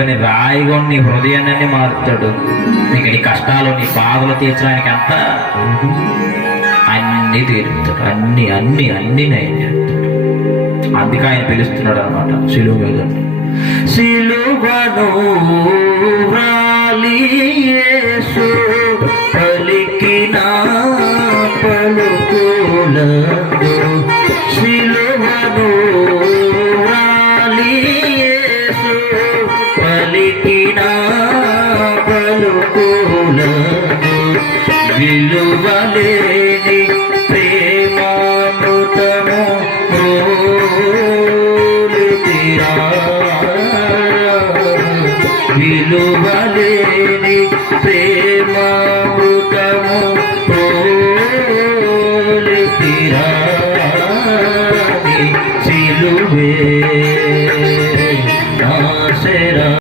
రాయిగా నీ హృదయాన్ని మారుతాడు. నీకు నీ కష్టాలు నీ బాధలు తీర్చడానికి అంతా అన్నీ తీరుతాడు. అన్ని అన్ని అన్ని నయం చేస్తాడు. అందుకే ఆయన పిలుస్తున్నాడు అనమాట. సిలువ మీద సిలువను యేసు పలికిన పలుకులందు సిలువను యేసు పలికిన పలుకులందు విలువలేని ప్రేమామృతము విలువలేని ప్రేమ